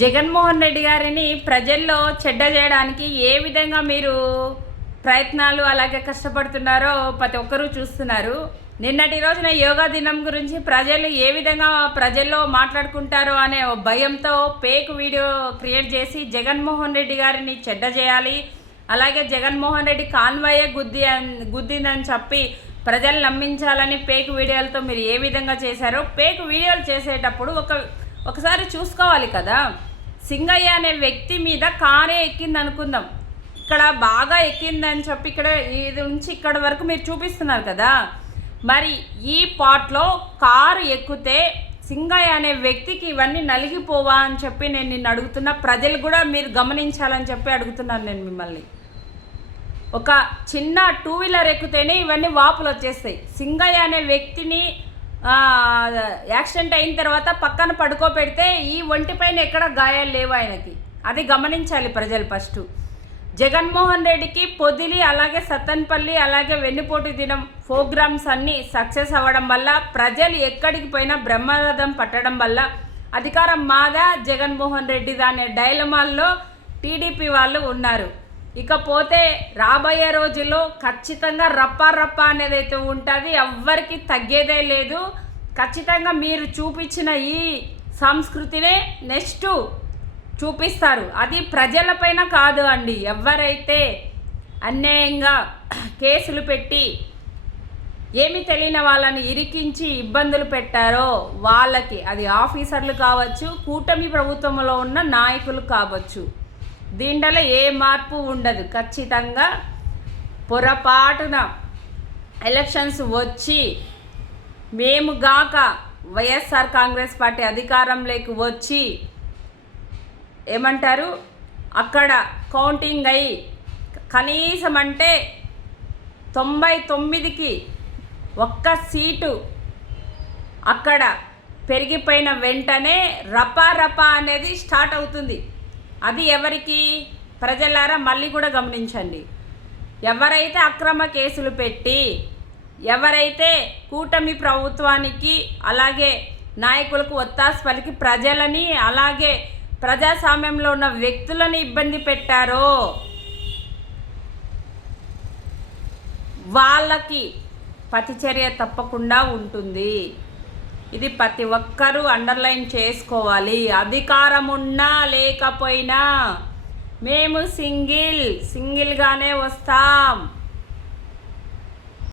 జగన్మోహన్ రెడ్డి గారిని ప్రజల్లో చెడ్డ చేయడానికి ఏ విధంగా మీరు ప్రయత్నాలు అలాగే కష్టపడుతున్నారో ప్రతి ఒక్కరూ చూస్తున్నారు. నిన్నటి రోజున యోగా దినం గురించి ప్రజలు ఏ విధంగా ప్రజల్లో మాట్లాడుకుంటారో అనే భయంతో ఫేక్ వీడియో క్రియేట్ చేసి జగన్మోహన్ రెడ్డి గారిని చెడ్డ చేయాలి, అలాగే జగన్మోహన్ రెడ్డి కాన్వాయే గుద్దిందని చెప్పి ప్రజలు నమ్మించాలని ఫేక్ వీడియోలతో మీరు ఏ విధంగా చేశారో ఫేక్ వీడియోలు చేసేటప్పుడు ఒకసారి చూసుకోవాలి కదా. సింగయ్య అనే వ్యక్తి మీద కారే ఎక్కింది అనుకుందాం, ఇక్కడ బాగా ఎక్కిందని చెప్పి ఇక్కడ ఇది నుంచి ఇక్కడ వరకు మీరు చూపిస్తున్నారు కదా. మరి ఈ పాట్లో కారు ఎక్కితే సింగయ్య అనే వ్యక్తికి ఇవన్నీ నలిగిపోవా అని చెప్పి నేను నిన్ను అడుగుతున్నా. ప్రజలు కూడా మీరు గమనించాలని చెప్పి అడుగుతున్నాను నేను మిమ్మల్ని. ఒక చిన్న 2 వీలర్ ఎక్కితేనే ఇవన్నీ వాపులు వచ్చేస్తాయి. సింగయ్య అనే వ్యక్తిని యాక్సిడెంట్ అయిన తర్వాత పక్కన పడుకోబెడితే ఈ ఒంటిపైన ఎక్కడ గాయాలు లేవు ఆయనకి. అది గమనించాలి ప్రజలు. ఫస్ట్ జగన్మోహన్ రెడ్డికి పొదిలి అలాగే సత్తెనపల్లి అలాగే వెన్నుపోటు దినం ప్రోగ్రామ్స్ అన్నీ సక్సెస్ అవ్వడం వల్ల ప్రజలు ఎక్కడికి పోయినా బ్రహ్మరథం పట్టడం వల్ల అధికారం మాదా జగన్మోహన్ రెడ్డిదా అనే డైలమాల్లో టీడీపీ వాళ్ళు ఉన్నారు. ఇకపోతే రాబోయే రోజుల్లో ఖచ్చితంగా రప్పా అనేది అయితే ఉంటుంది, ఎవ్వరికి తగ్గేదే లేదు. ఖచ్చితంగా మీరు చూపించిన ఈ సంస్కృతినే నెక్స్ట్ చూపిస్తారు. అది ప్రజలపైన కాదు అండి. ఎవరైతే అన్యాయంగా కేసులు పెట్టి ఏమి తెలియని వాళ్ళని ఇరికించి ఇబ్బందులు పెట్టారో వాళ్ళకి, అది ఆఫీసర్లు కావచ్చు, కూటమి ప్రభుత్వంలో ఉన్న నాయకులు కావచ్చు, దీంట్లో ఏ మార్పు ఉండదు. ఖచ్చితంగా పొరపాటున ఎలక్షన్స్ వచ్చి మేము గాక వైఎస్ఆర్ కాంగ్రెస్ పార్టీ అధికారంలోకి వచ్చి ఏమంటారు అక్కడ కౌంటింగ్ అయ్యి కనీసం అంటే 99కి 1 సీటు అక్కడ పెరిగిపోయిన వెంటనే రపా అనేది స్టార్ట్ అవుతుంది. అది ఎవరికి? ప్రజలారా మళ్ళీ కూడా గమనించండి. ఎవరైతే అక్రమ కేసులు పెట్టి ఎవరైతే కూటమి ప్రభుత్వానికి అలాగే నాయకులకు ఒత్తాసు పలికి ప్రజలని అలాగే ప్రజాస్వామ్యంలో ఉన్న వ్యక్తులను ఇబ్బంది పెట్టారో వాళ్ళకి ప్రతిచర్య తప్పకుండా ఉంటుంది. ఇది ప్రతి ఒక్కరూ అండర్లైన్ చేసుకోవాలి. అధికారం ఉన్నా లేకపోయినా మేము సింగిల్గానే వస్తాం.